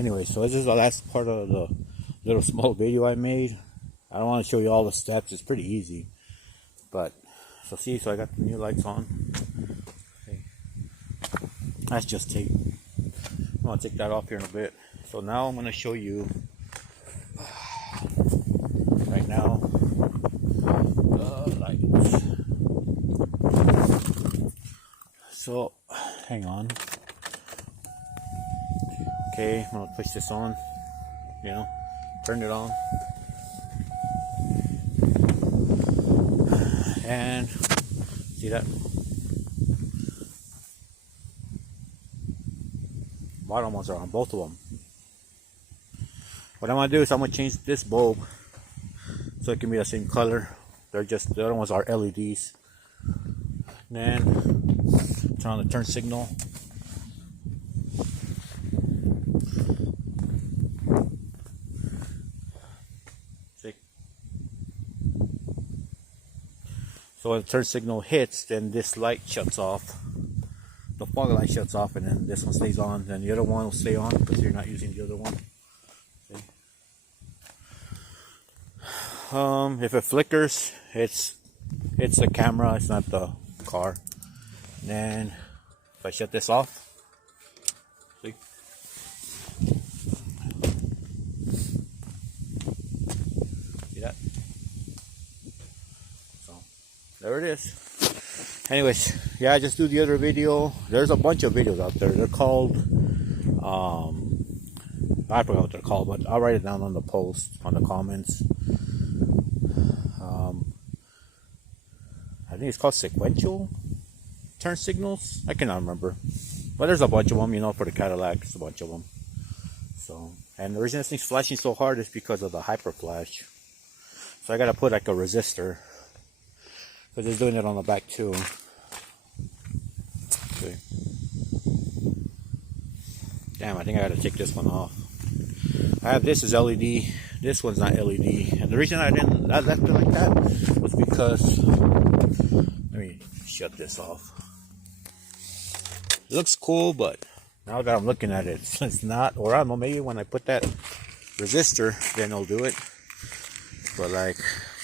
Anyway, so this is the last part of the little small video I made. I don't want to show you all the steps. It's pretty easy. But, so see, so I got the new lights on. Okay. That's just tape. I'm going to take that off here in a bit. So now I'm going to show you, right now, the lights. So, hang on. Okay, I'm going to push this on, you know, turn it on. And, see that? Bottom ones are on, both of them. What I'm going to do is I'm going to change this bulb so it can be the same color. They're just, the other ones are LEDs. Then, turn on the turn signal. See? So when the turn signal hits, then this light shuts off. The fog light shuts off, and then this one stays on. Then the other one will stay on because you're not using the other one. See? If it flickers, it's the camera. It's not the car. And then if I shut this off, see? See that? So there it is. Anyways, yeah, I just do the other video. There's a bunch of videos out there. They're called, I forgot what they're called, but I'll write it down on the post, on the comments. I think it's called sequential turn signals. I cannot remember. But there's a bunch of them, you know, for the Cadillac. There's a bunch of them. So, and the reason this thing's flashing so hard is because of the hyper flash. So I gotta put like a resistor. Because it's doing it on the back too. Okay. Damn, I think I gotta take this one off. I have this as LED. This one's not LED. And the reason I left it like that was because, let me shut this off. It looks cool, but now that I'm looking at it, it's not. Or I don't know, maybe when I put that resistor, then it'll do it. But like,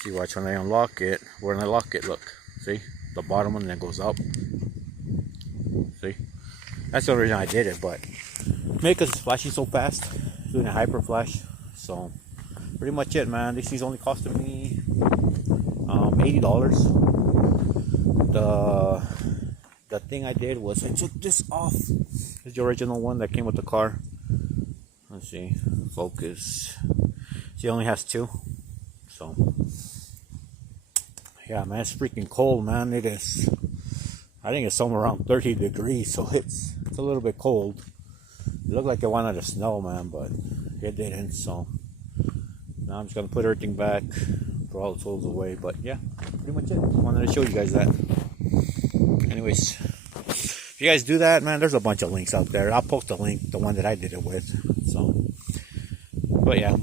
see, watch when I unlock it. When I lock it, look, see, the bottom one then goes up. See, that's the only reason I did it. But because it's flashing so fast, doing a hyper flash. So pretty much it, man. This thing's only costing me $80. The thing I did was I took this off. This is the original one that came with the car. Let's see, focus. She only has two. So yeah, man, it's freaking cold, man. It is. I think it's somewhere around 30 degrees, so it's a little bit cold. It looked like it wanted to snow, man, but it didn't. So now I'm just gonna put everything back, throw all the tools away. But yeah, pretty much it. Wanted to show you guys that. Anyways, if you guys do that, man, there's a bunch of links out there. I'll post a link, the one that I did it with. So, but yeah.